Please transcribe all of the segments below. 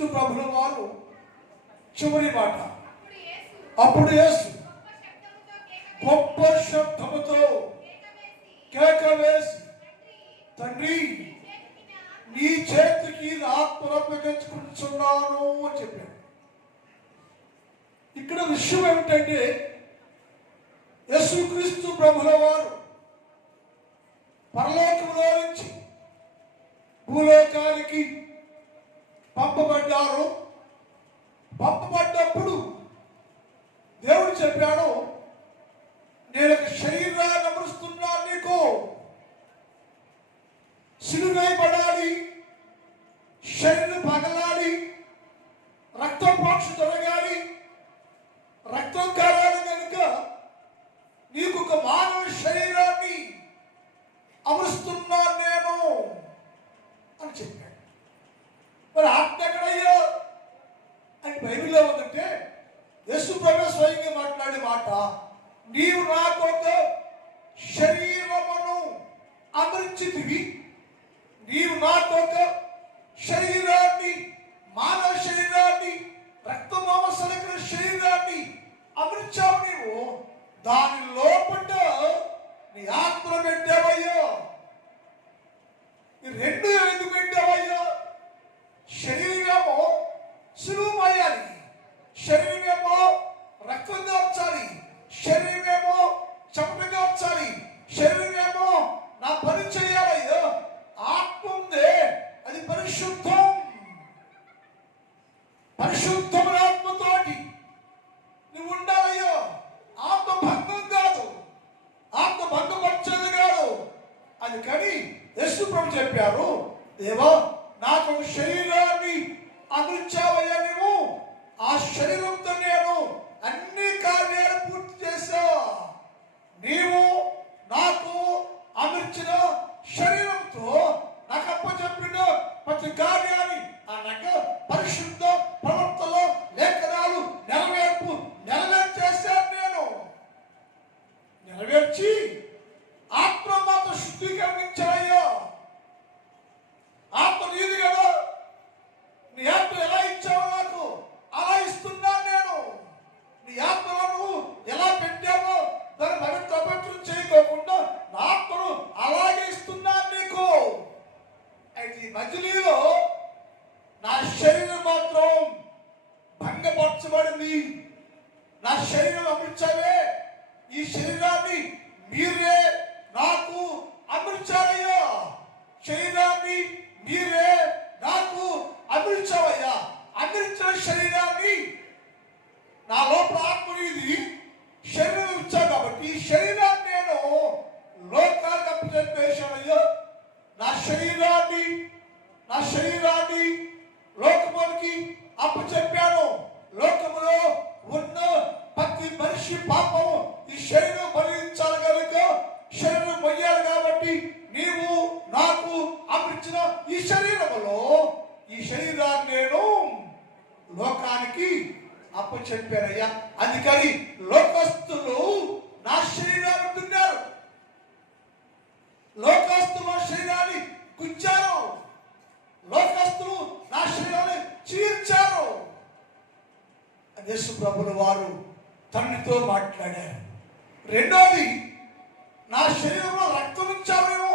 యేసుక్రీస్తు ప్రభుల వారు చివరి మాట. అప్పుడు యేసు గొప్ప శబ్దముతో కేక వేసి, తండ్రి, నీ చేతికి నా ఆత్మను అప్పగించుకుంటున్నాను అని చెప్పాడు. ఇక్కడ విషయం ఏమిటంటే, యేసుక్రీస్తు ప్రభుల వారు పరలోకంలో నుంచి భూలోకానికి పంపబడ్డారు. పంపబడ్డప్పుడు దేవుడు చెప్పాడు, నేను ఒక శరీరాన్ని అమరుస్తున్నాను, నీకు సిలువేయబడాలి, శరీరం పగలాలి, రక్తం ప్రోక్ష తొలగాలి, రక్తం కారాలి కనుక నీకు ఒక మానవ శరీరాన్ని అమరుస్తున్నాను నేను అని చెప్పాడు. మరి ఆత్మ ఎక్కడయ్యా అని బైబిల్లో ఉందంటే, యేసు ప్రభువు స్వయంగా మాట్లాడే మాట, నీవు నాకు ఒక శరీరమును అమర్చితివి, నీవు నాకు ఒక శరీరాన్ని, మానవ శరీరాన్ని, రక్త మాంసాల శరీరాన్ని అమర్చావు. నీవు దాని లోపల నీ ఆత్మను పెట్టావయ్యా. ఈ రెండు ఎందుకు పెట్టావయ్యా? శరీరమో సులువయ్యాలి, శరీరమేమో రక్తం కాల్చాలి, శరీరమేమో చెమట కాల్చాలి, శరీరమేమో నా పని చేయాలయ్యా. ఆత్మ ఉందే, అది పరిశుద్ధం. పరిశుద్ధమైన ఆత్మతోటి నువ్వు ఉండాలయ్యా. ఆత్మ భంగం కాదు, ఆత్మ భంగపరిచేది కాదు. అందుకని యేసు ప్రభు చెప్పారు, దేవా, నాకు ఒక శరీరాన్ని అమర్చావయ్యా, నువ్వు ఆ శరీరంతో నేను అన్ని కార్యాలు పూర్తి చేశా. నీవు నాకు అమర్చిన శరీరంతో నాకు అప్పచెప్పిన ప్రతి కార్యాన్ని అనగా పరిశుద్ధ ప్రవర్తనలో లేఖనాలు నెరవేర్చేశాను. నేను నెరవేర్చి ఆత్మ మాత్రం శుద్ధీకరించాయ్యా. ఆత్మ నీది కదా, నీ ఆత్మ ఎలా ఇచ్చావు నాకు అలా ఇస్తున్నాను నేను. నీ ఆత్మలో నువ్వు ఎలా పెట్టావో దాన్ని పవిత్రం చేయకోకుండా నా ఆత్మను అలాగే ఇస్తున్నాను నీకు. అయితే ఈ మజిలీలో నా శరీరం మాత్రం భంగపరచబడింది. నా శరీరం అమర్చావే, ఈ శరీరాన్ని మీరే నాకు అమర్చారయ్యా. శరీరాన్ని మీరే నాకు అమర్చావయ్యా. అమర్చిన శరీరాన్ని నా లోపల ఆత్మనిది శరీరం ఇచ్చా కాబట్టి ఈ శరీరాన్ని నేను లోకానికి అప్పచెప్పేశానయ్యా. నా శరీరాన్ని లోకమునికి అప్పచెప్పాను. లోకములో ఉన్న ప్రతి మనిషి పాపము ఈ శరీరం భరించాలి కనుక శరీరం మొయ్యాలి. కాబట్టి నీవు నాకు అమర్చిన ఈ శరీరములో ఈ శరీరాన్ని నేను లోకానికి అప్పచెప్పానయ్యా. అందుకని లోకస్తులు నా శరీరాన్ని తిన్నారు, లోకస్తులు నా శరీరాన్ని గుంచారు, లోకస్తులు నా శరీరాన్ని చీల్చారు. యేసు ప్రభుల వారు తండ్రితో మాట్లాడారు. రెండోది, నా శరీరంలో రక్తం ఇచ్చావేమో,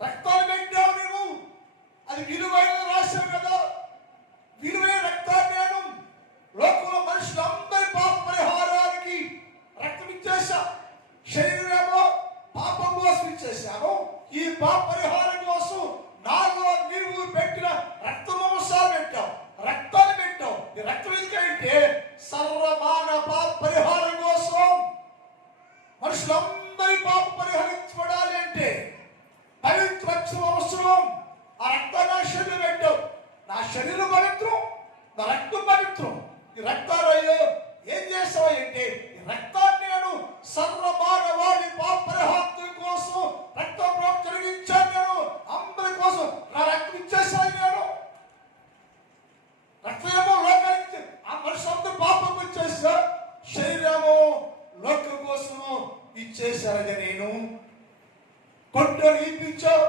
రక్తాన్ని పెట్టావేమో, అది విలువైన రాశావు కదా. విలువైన రక్తాన్ని నేను లోకంలో మనుషులందరి పాప పరిహారానికి రక్తం ఇచ్చేసా. శరీరమేమో పాపం కోసం ఇచ్చేసాను. ఈ పాప పరిహారం కోసం నాలో నీవు పెట్టిన రక్త మాంసాలు పెట్టావు, రక్తాన్ని పెట్టావు. ఈ రక్తం ఎందుకంటే సర్వమాన పాప పరిహారం కోసం, మనుషులందరి పాప పరిహరించబడాలి అంటే పవిత్ర రక్తం అవసరం. ఆ రక్తాన్ని నా శరీరం పెట్టావు. నా శరీరం పవిత్రం, నా రక్తం పవిత్రం. ఈ రక్తాలు అయ్యో ఏం చేసావు అంటే, ఈ రక్తాన్ని నేను సర్వమానవాడి పాప పరిహారం కోసం రక్తం జరిగించాను. నేను అందరి కోసం నా రక్తం ఇచ్చేసాను. నేను రక్తమేమో లోకానికి ఆ మనుషులందరూ పాపం ఇచ్చేసా, శరీరమో లోకం కోసము ఇచ్చేసారుగా. నేను కొట్టోరు ఇప్పించావు,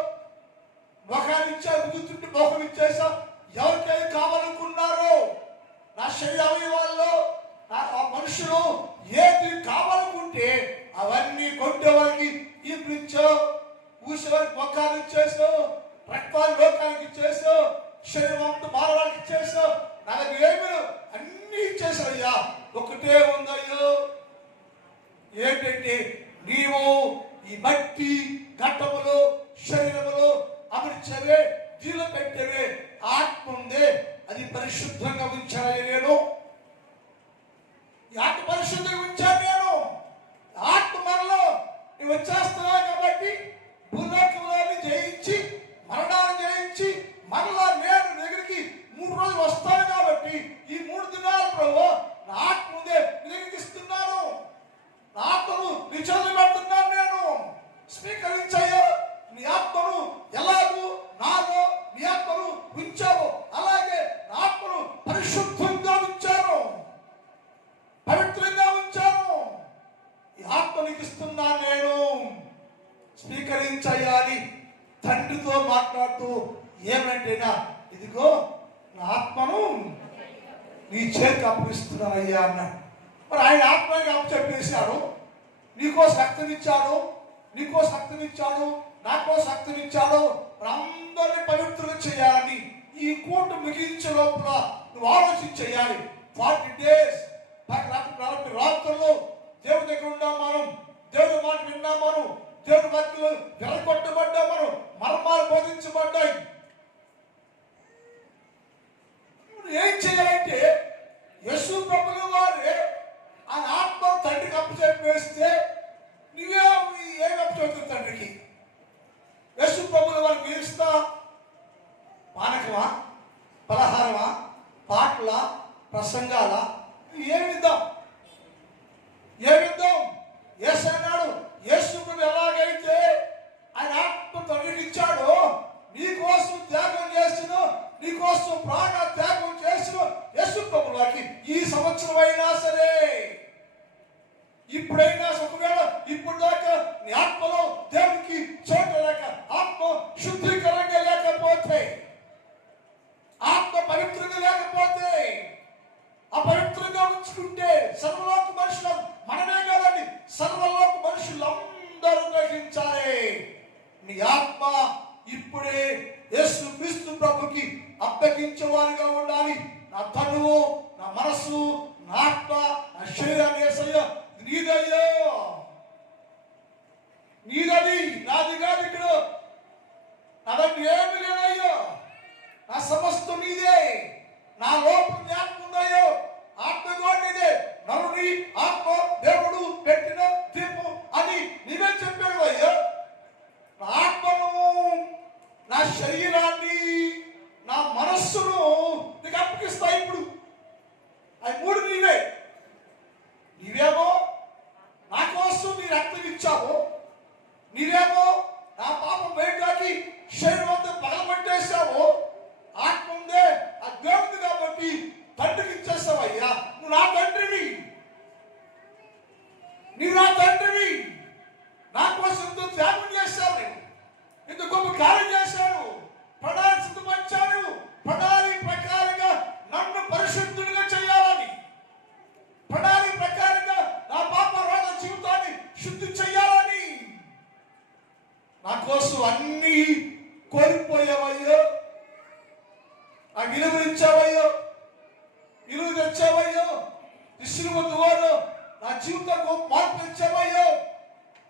మొఖాన్ని ఇచ్చా, ముగ్గుతుంటే మొఖం ఇచ్చేసా. ఎవరికైనా శరీర అవయవాల్లో ఆ మనుషులు ఏది కావాలనుకుంటే అవన్నీ కొట్టేవారికి ఇప్పుడు ఇచ్చావు, ఊసేవారికి మొక్కలు ఇచ్చేసావు, రక్తాలు లోకానికి ఇచ్చేసావు, శరీరం అంతా మానవానికి ఇచ్చేసావు, నాకు ఏమి అన్ని ఇచ్చేసాయ్యా. ఒకటే ఉందయ్యో, ఏంటంటే నీవు ఈ మట్టి ఘట్టములు శరీరములు అమర్చవే, దీనిలో పెట్టవే ఆత్మ ఉందే, అది పరిశుద్ధంగా ఉంచాలి. నేను ఈ ఆత్మ పరిశుద్ధంగా ఉంచాను. నేను ఆత్మ మనలో నువ్వు వచ్చేస్తున్నావు కాబట్టి భూలోకంలోని జయించి మరణాన్ని జయించి మరలా నేను దగ్గరికి 3 రోజులు వస్తాను కాబట్టి ఈ 3 దినాలు ప్రభు నా ఆత్మ ఉందే నిరీక్షిస్తున్నాను, నా ఆత్మను నిజంగా పెడుతున్నాను. నేను స్వీకరించాయో నీ ఆత్మను ఎలాగూ నాలో నీ ఆత్మను ఉంచావు, అలాగే నా ఆత్మను పరిశుద్ధంగా ఉంచాను, పవిత్రంగా ఉంచాను. ఈ ఆత్మ నీకు ఇస్తున్నాను, నేను స్వీకరించాలి. తండ్రితో మాట్లాడుతూ ఏమంటేనా, ఇదిగో నా ఆత్మను నీ చేతికి అప్పగిస్తున్నానయ్యా అన్నాడు. మరి ఆయన ఆత్మకి అప్పచెప్పేశాడు. నీకో శక్తినిచ్చాడు, నీకో శక్తినిచ్చాడు, నాకో శక్తినిచ్చాడు. అందరినీ పవిత్రంగా చేయాలని ఈ కోటు ముగించే లోపల నువ్వు ఆలోచన చేయాలి. 40 days 40 రాత్రులు దేవుడి దగ్గర ఉన్నాం మనం, దేవుడి మాట విన్నాం మనం, దేవుడి మధ్యలో వెలగొట్టబడ్డాం మనం, మర్మాలు బోధించబడ్డాయి. ఏం చేయాలంటే యేసు ప్రభువు వారే ఆయన ఆత్మ తండ్రికి అప్పచెప్పేస్తే నువ్వే ఏమి అప్పచెప్తుంది తండ్రికి? యేసు ప్రభువు వారికి ఇస్తా పానకమా, పలహారమా, పాటల, ప్రసంగాల, ఏమిద్దాం? యేసు అన్నాడు, యేసు ప్రభు ఎలాగైతే ఆయన ఆత్మ తండ్రికి ఇచ్చాడో నీకోసం త్యాగం చేసిన, నీకోసం ప్రాణ త్యాగం చేసిన యేసు ప్రభు వారికి ఈ సంవత్సరం అయినా సరే, ఇప్పుడైనా ఒకవేళ ఇప్పుడు దాకా నీ ఆత్మలో దేవునికి చోటు లేక, ఆత్మ శుద్ధీకరంగా లేకపోతే, ఆత్మ పవిత్రంగా లేకపోతే, అపవిత్రంగా ఉంచుకుంటే సర్వలోక మనుషులు మనమే కాదండి, సర్వలోక మనుషులందరూ గ్రహించాలి. నీ ఆత్మ ఇప్పుడే యేసు క్రీస్తు ప్రభుకి అప్పగించేవారుగా ఉండాలి. నా తనువు, నా మనస్సు, నా ఆత్మ, నా శరీరాన్ని యేసయ్యా నీదయ్యో, నీదది, నాది కాదు. ఇక్కడ నా దగ్గర ఏమి లేదయ్యో, నా సమస్తం నీదే. నా లోపల జ్ఞానం ఉందయ్యో, ఆత్మ కూడా నీదే. నరుని ఆత్మ దేవుడు పెట్టిన తీర్పు అని నీవే చెప్పాడు అయ్యో. నా ఆత్మను, నా శరీరాన్ని, నా మనస్సును నీకు అప్పగిస్తా. ఇప్పుడు అవి 3 నీవే. నీవేమో నా కోసం నీ రక్తం ఇచ్చావు, నీవేమో నా పాపం వేయడానికి శరీరం అంతా పగలబట్టేశావు. ఆత్మ ఉందే ఆ దేవుడు కాబట్టి తండ్రికి ఇచ్చేస్తావయ్యా. నువ్వు నా తండ్రివి, నీవు నా తండ్రివి. నా కోసం ఎంతో త్యాగం చేశావు, ఇంత గొప్ప కార్యం చేశావు, ప్రణాళిక సిద్ధపరిచావు. ప్రణాళిక ప్రకారంగా నన్ను పరిశుద్ధుడిగా చేయాలని, ప్రణాళిక ప్రకారంగా నా పాప రోగ జీవితాన్ని శుద్ధి చేయాలని, నా కోసం అన్ని కోల్పోయావయ్యో. ఆ విలువ ఇచ్చావయ్యో, విలువ తెచ్చావయ్యో. శిలువ ద్వారా నా జీవితంలో మార్పు ఇచ్చావయ్యో.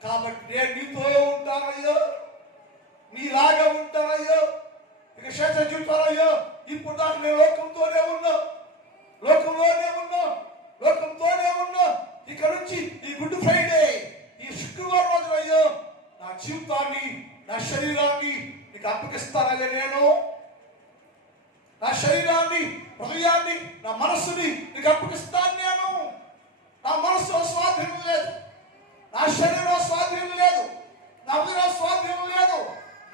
కాబట్టి నేను నీతో ఉంటానయ్యో, నీలాగా ఉంటానయ్యో. ఇక శేష జీవితాలయ్యో, ఇప్పుడు దాకా నేను లోకంలోనే ఉన్నా. ఇక నుంచి ఈ గుడ్ ఫ్రైడే, ఈ శుక్రవారం రోజు అయ్యో నా జీవితాన్ని, నా శరీరాన్ని నీకు అప్పగిస్తానయ్యా. నేను నా శరీరాన్ని, హృదయాన్ని, నా మనస్సుని నీకు అప్పగిస్తాను. నేను నా మనస్సులో స్వాధీనం లేదు, నా శరీరంలో స్వాధీనం లేదు, నా హృదయంలో స్వాధీనం లేదు,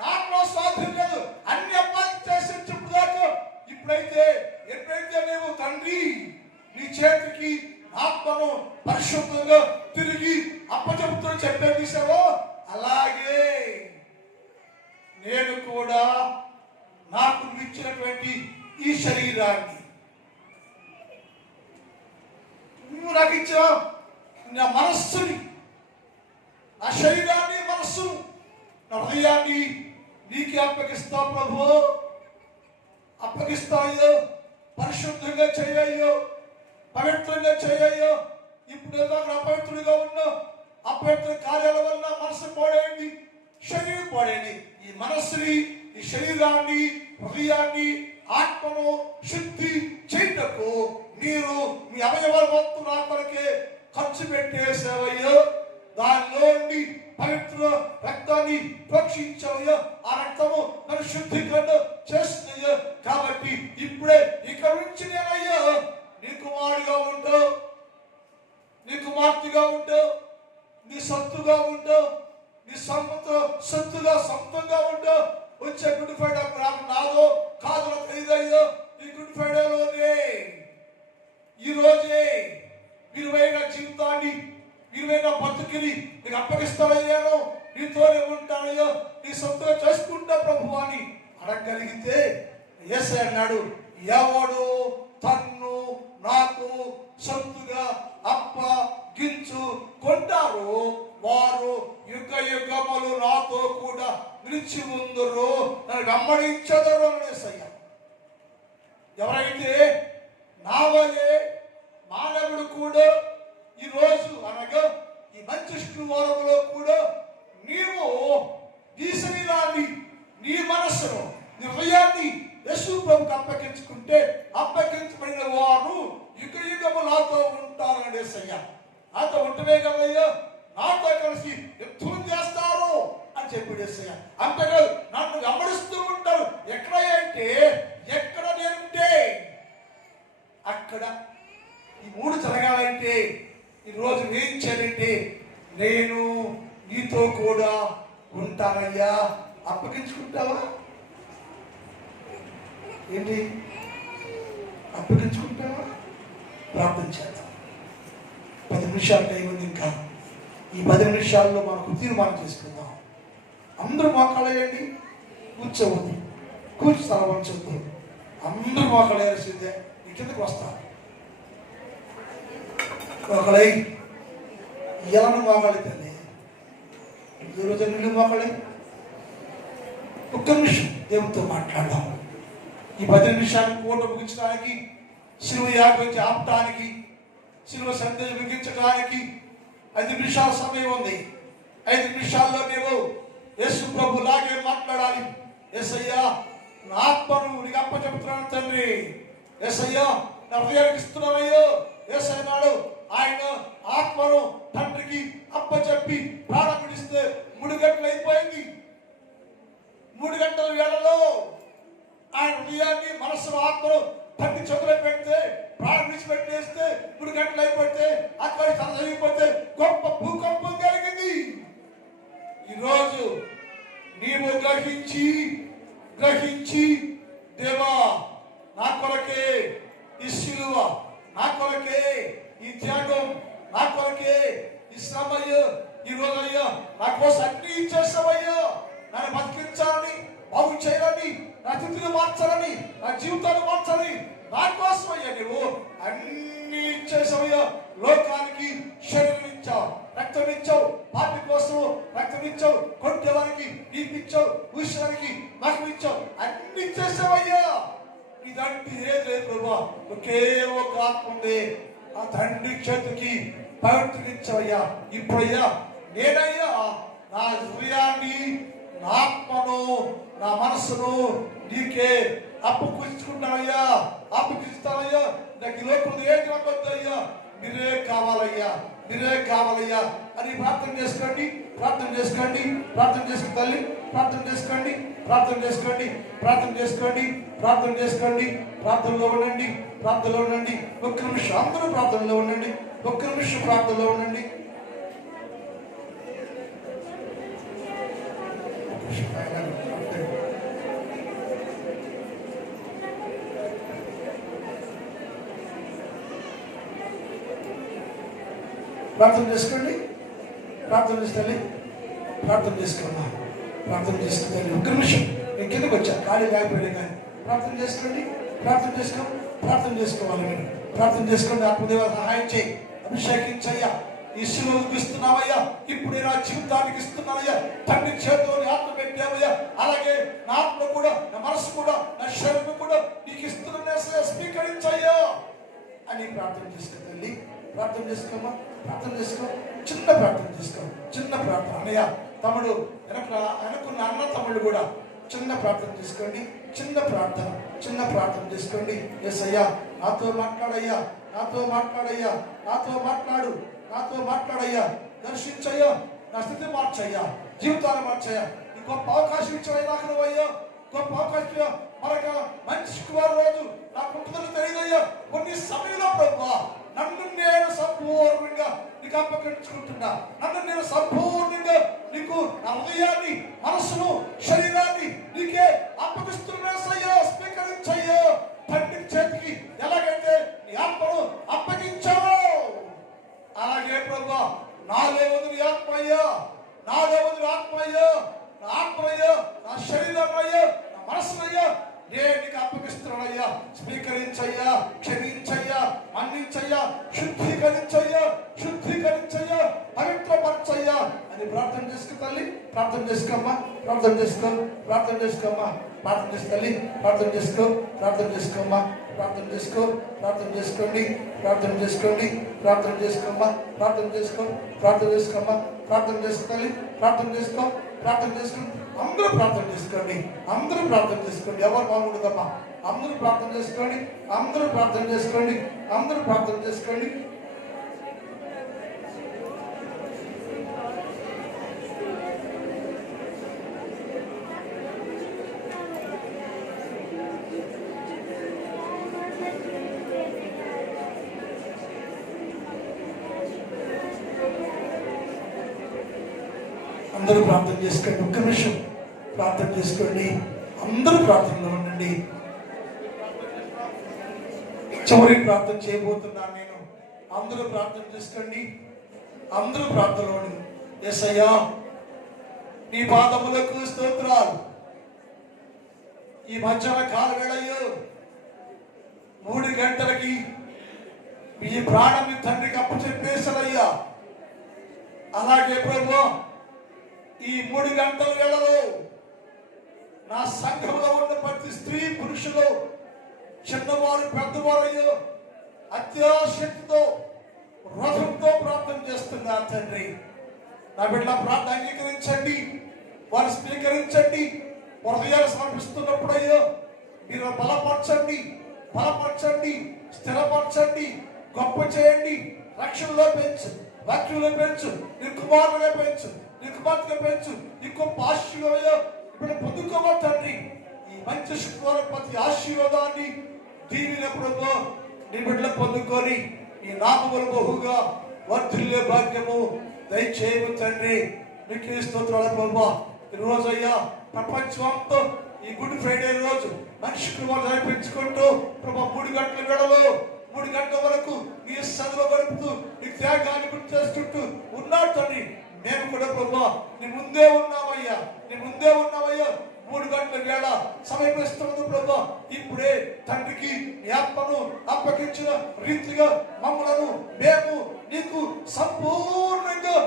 నాట్లో స్వాధీనం లేదు. అన్ని అప్పాకి చేసి చెప్పుదాకా ఇప్పుడైతే ఎప్పుడైతే నేను తండ్రి నీ చేతికి ఆత్మను పరిశుద్ధంగా తిరిగి అప్పచెప్తూ చెప్పేసావో, అలాగే నేను కూడా నాకు ఇచ్చినటువంటి ఈ శరీరాన్ని, నాకు ఇచ్చిన నా మనస్సుని, నా శరీరాన్ని, మనస్సును, నా హృదయాన్ని నీకే అప్పగిస్తా ప్రభు. అప్పగిస్తాయో, పరిశుద్ధంగా చేయయ్యో, పవిత్రంగా చేయయ్యో. ఇప్పుడు నాకు అపవిత్రుడిగా ఉన్న అపవిత్ర కార్యాల వల్ల మనసు పాడైంది, శరీరం పాడైంది. ఈ మనస్సుని, ఈ శరీరాన్ని, హృదయాన్ని, ఆత్మను శుద్ధి చేయటకు మీరు మీ అవయవాల మొత్తం నా కొరకే ఖర్చు పెట్టేసేవయ్యో. దానిలో నుండి పవిత్ర రక్తాన్ని ప్రోక్షించవయ్యో. ఆ రక్తము నన్ను శుద్ధీకరణ చేస్తుందయ్యో. కాబట్టి ఇప్పుడే ఇక్కడ నుంచి నేనయ్యో నీ కుమారుడిగా ఉంటావు, నీ కుమార్తెగా ఉంటావు, నీ సొత్తుగా ఉంటావు, నీ సొత్తుగా సొంతంగా ఉంటావు. వచ్చే గుడ్ ఫ్రైడే నాకు నాదో కాదో తెలియదయ్యో. ఈ గుడ్ ఫ్రైడేలోనే ఈ రోజే విలువైన జీవితాన్ని, విలువైన బతుకుని నీకు అప్పగిస్తానయ్యాను, నీతోనే ఉంటానయ్యో, నీ సొంతంగా చేసుకుంటా ప్రభు అని అడగగలిగితే యేసయ్య అన్నాడు, ఎవడు తన్ను నాకు సొంతుగా అప్పగించుకుంటారు వారు యుగ యుగములు నాతో కూడా నిలిచి ఉందరు, నన్ను వెంబడించెదరు అని యేసయ్య. ఎవరైతే నా వలే మానవుడు కూడా ఈరోజు అనగా ఈ మంచి శుక్రవారంలో కూడా నీవు నీ శరీరాన్ని, నీ మనస్సును, నీ హృదయాన్ని యేసు ప్రభువుకు అప్పగించుకుంటే అప్పగించబడిన వారు యుగ యుగము నాతో ఉంటారని యేసయ్య. నాతో ఉంటమే కదయ్యా, నాతో కలిసి యుద్ధం చేస్తారు అని చెప్పాడు యేసయ్య. అంతేకాదు నన్ను వెంబడిస్తూ ఉంటారు. ఎక్కడ అంటే ఎక్కడ నేనుంటే అక్కడ. ఈ మూడు జరగాలంటే ఈరోజు ఏం చేయాలంటే నేను నీతో కూడా ఉంటానయ్యా. అప్పగించుకుంటావా? ఏంటి అప్పగించుకుంటావా? ప్రార్థన చేద్దాం. 10 నిమిషాలు టైం ఉంది. ఇంకా ఈ 10 నిమిషాల్లో మనకు తీర్మానం చేసుకుందాం. అందరూ మోకాళ్ళేయండి, కూర్చోవద్దు, కూర్చోవద్దు, అందరూ మోకాళ్ళేయాల్సిందే. ఈ కిందకు వస్తారు ఒకళ్ళై ఎలాను మోకాళ్ళి తల్లి, ఈరోజు నిన్ను మోకాళ్ళే. ఒక్క నిమిషం దేవునితో మాట్లాడదాం. ఈ 10 నిమిషాలు కోట ముగించడానికి, శిలువ యాగం ఆపటానికి, శిలువ సందేశం ముగించడానికి 5 నిమిషాల సమయం ఉంది. 5 నిమిషాల్లో నీవు యేసు ప్రభు లాగే మాట్లాడాలి. యేసయ్యా నా ఆత్మను నీకు అప్పచెప్తున్నాను తండ్రి. యేసయ్యా నా హృదయానికి ఇస్తున్నానయ్యో. యేసయ్య నాడు ఆయన ఆత్మను తండ్రికి అప్పచెప్పి ప్రాణం విడిస్తే 3 గంటలు అయిపోయింది. 3 గంటల వేళలో ఆయన హృదయాన్ని, మనస్సును, ఆత్మను తండ్రి చేతులు పెడితే, ప్రాణం విడిచిపెట్టేస్తే 3 గంటలు అయిపోతే అక్కడి తరలిపోతే గొప్ప భూకంపం కలిగింది. ఈరోజు నీవు గ్రహించి దేవా నా కొరకే ఈ శిలువ, నా కొరకే ఈ త్యాగం, నా కొరకే ఈ శ్రమయ్యో, ఈ రోజయ్యో నా కోసం అన్ని ఇచ్చేస్తావయ్యో. నన్ను బతికించాలని, బాగు చేయాలని, నా స్థితిని మార్చాలని, నా జీవితాన్ని మార్చాలని నా కోసం అయ్యా నువ్వు అన్ని ఇచ్చేసావయ్యో. లోకానికి శరీరం ఇచ్చావు, రక్తం ఇచ్చావు, పాపి కోసం రక్తం ఇచ్చావు, కొట్టేవానికి నీపిచ్చావు, ఊసడానికి నాకు ఇచ్చావు, అన్ని ఇచ్చేసావయ్యా. ఇదంటే ఏం లేదు ప్రభా, ఒకే ఒక ఆత్మ ఉంది. ఆ తండ్రి చేతికి పవిత్రకించవయ్యా. ఇప్పుడయ్యా నేనయ్యా నా హృదయాన్ని, నా ఆత్మను, నా మనస్సును నీకే అప్పగించుకుంటానయ్యా, అప్పగిస్తానయ్యా. నాకు ఈ లోకంలో ఏది నమ్మొద్దయ్యా, మీరే కావాలయ్యా, మీరే కావాలయ్యా అని ప్రార్థన చేసుకోండి. ప్రార్థన చేసుకోండి, ప్రార్థన చేసుకుని తల్లి ప్రార్థన చేసుకోండి, ప్రార్థన చేసుకోండి, ప్రార్థన చేసుకోండి, ప్రార్థన చేసుకోండి. ప్రార్థనలో ఉండండి, ప్రార్థనలో ఉండండి. ఒక్క నిమిషం అందరూ ప్రార్థనలో ఉండండి, ఒక్క నిమిషం ప్రార్థనలో ఉండండి. ప్రార్థన చేసుకోండి, ప్రార్థన చేస్తాలి, ప్రార్థన చేసుకున్నా, ప్రార్థన చేసుకుంటాను. ఒక్క నిమిషం నేను కిందకు వచ్చా, ఖాళీ లేకపోయినా కానీ ప్రార్థన చేసుకోండి, ప్రార్థన చేసుకోవాలి. మీరు ప్రార్థన చేసుకోండి. ఆత్మదేవ సహాయం చేయి. అభిషేకించయ్యా. ఈ శిలువకు ఇస్తున్నావయ్యా, ఇప్పుడు నా జీవితానికి ఇస్తున్నానయ్యా. తండ్రి చేతిలోని ఆత్మ పెట్టావయ్యా, అలాగే నా ఆత్మ కూడా, నా మనసు కూడా, నా శరీరం కూడా నీకు ఇస్తున్నా స్వీకరించయ్యా అని ప్రార్థన చేసుకో తల్లి. ప్రార్థన చేసుకోమా, ప్రార్థన చేసుకో. చిన్న ప్రార్థన చేసుకో, చిన్న ప్రార్థన. అన్నయ్య, తమ్ముడు, వెనకున్న అన్న తమ్ముడు కూడా చిన్న ప్రార్థన చేసుకోండి. చిన్న ప్రార్థన చేసుకోండి. యేసయ్యా, నాతో మాట్లాడయ్యా, నాతో మాట్లాడయ్యా, దర్శించయ్యా, నా స్థితి మార్చయ్యా, జీవితాన్ని మార్చయ్యా. ఈ గొప్ప అవకాశం ఇచ్చాయి నాకు నువ్వయ్యా, గొప్ప అవకాశం. మరొక మంచి శుక్రవారం రోజు నాకు ఉంటుందని తెలియదయ్యా. కొన్ని సమయంలో ప్రభువా నన్ను నేను సంపూర్ణంగా నీకు అప్పగించుకుంటున్నా. నన్ను నేను సంపూర్ణంగా నీకు నా హృదయాన్ని, మనసును, శరీరాన్ని నీకే అప్పగిస్తున్నాయ్యా. స్వీకరించయ్యా. తండ్రి చేతికి ఎలాగైతే నీ ఆత్మను అప్పగించావో అలాగే ప్రభువా నాలో వదిలి ఆత్మయ్యా, నా ఆత్మయ్యా, నా శరీరం అయ్యా, నా మనసునయ్యా నేను నీకు అప్పగిస్తున్నానయ్యా. స్వీకరించయ్యా, క్షమించయ్యా, మన్నించయ్యా, శుద్ధీకరించయ్యా, పవిత్రపరచయ్యా అని ప్రార్థన చేసుకో తల్లి. ప్రార్థన చేసుకోమ్మా, ప్రార్థన చేసుకోమ్మా, ప్రార్థన చేసుకోమ్మా. ప్రార్థన చేసుకోమ్మా, ప్రార్థన చేసుకోండి. ప్రార్థన చేసుకో తల్లి. అందరూ ప్రార్థన చేసుకోండి. ఎవరు బాగుండదమ్మా, అందరూ ప్రార్థన చేసుకోండి. అందరూ ప్రార్థన చేసుకోండి. అందరూ ప్రార్థన చేసుకోండి. ఒక్క నిమిషం ప్రార్థన చేసుకోండి. అందరూ ప్రార్థనలో ఉండండి. చివరి ప్రార్థన చేయబోతున్నాను నేను. అందరూ ప్రార్థన చేసుకోండి. అందరూ ప్రార్థనలో ఉండండి. యేసయ్యా, నీ పాదములకు స్తోత్రాలు. ఈ మధ్యాహ్న కాల వేళయ్యో 3 గంటలకి మీ ప్రాణం మీ తండ్రికి అప్పచెప్పేశారయ్యా. అలాగే ప్రభు, ఈ 3 గంటల వేళలో నా సంఘంలో ఉన్న ప్రతి స్త్రీ పురుషులు, చిన్నవారు పెద్దవారు అత్యాశక్తితో, రథంతో ప్రార్థన చేస్తున్నారు తండ్రి. నా బిడ్డల ప్రార్థన అంగీకరించండి, వారు స్వీకరించండి. హృదయాలు సమర్పిస్తున్నప్పుడు మీరు బలపరచండి, స్థిరపరచండి, గొప్ప చేయండి. రక్షణలో పెంచు, వాక్యంలో పెంచు, నీ కుమారులుగా పెంచు, నీ కుమార్తెగా పెంచు. నీ గొప్ప ఆశీర్వాదం ఇప్పుడు పొందుకోవాలి తండ్రి. ఈ మంచి శుక్రవారం ప్రతి ఆశీర్వాదాన్ని దీవినప్పుడు నీ బిడ్డలు పొందుకొని ఈ నామములు బహుగా వర్ధిల్లే భాగ్యము దయచేయము తండ్రి. మీకు స్తోత్రాలు ప్రభా. ఈ రోజు అయ్యా ప్రపంచంతో ఈ గుడ్ ఫ్రైడే రోజు మంచి శుక్రవారం జరిపించుకుంటూ ప్రభా 3 గంటల వేళలో 3 గంటల వరకు నీ సన్నిధిలో గడుపుతూ నీ త్యాగాన్ని గుర్తు చేసుకుంటూ ఉన్నాడు తండ్రి. మేము కూడా ప్రభా నీ ముందే ఉన్నామయ్యా. 3 గంటల వేళ సమయమిస్తున్నది ప్రభా. ఇప్పుడే తండ్రికి నీ ఆత్మను అప్పగించిన రీతిగా మమ్మలను మేము నీకు సంపూర్ణంగా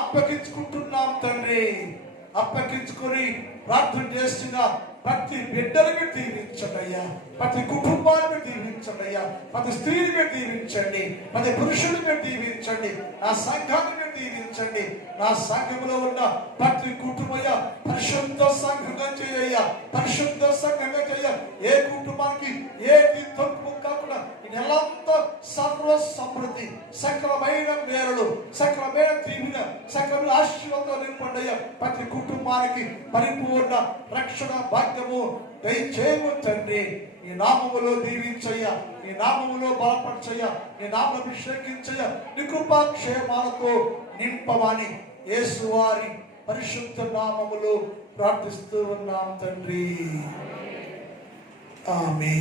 అప్పగించుకుంటున్నాం తండ్రి. అప్పగించుకొని ప్రార్థన చేస్తున్న ప్రతి బిడ్డని మీరు దీవించండి అయ్యా. ప్రతి కుటుంబాన్ని మీరు దీవించండి అయ్యా. ప్రతి స్త్రీని మీరు దీవించండి, ప్రతి పురుషుని మీరు దీవించండి, నా సంఘాన్ని మీరు దీవించండి. నా సంఘంలో ఉన్న ప్రతి కుటుంబయ్య పరిశుద్ధ సంఘంగా చేయ, పరిశుద్ధ సంఘంగా చేయ. ఏ కుటుంబానికి ఏది తప్పు కాకుండా ఈ నెలంతా సర్వ సమృద్ధి, సకలమైన మేరలు, సకలమైన దీవెన, సకలమైన ఆశీర్వాదాలు నింపండి అయ్యా. ప్రతి కుటుంబానికి పరిపూర్ణ రక్షణ భాగ్యము దయచేయము తండ్రి. నీ నామములో దీవించయ్యా, నీ నామములో బలపరచయ్యా, నీ నామములో అభిషేకించయ్యా. నీ కృపాక్షేమాలతో నింపమని యేసువారి పరిశుద్ధ నామములో ప్రార్థిస్తూ ఉన్నాం తండ్రి. ఆమేన్.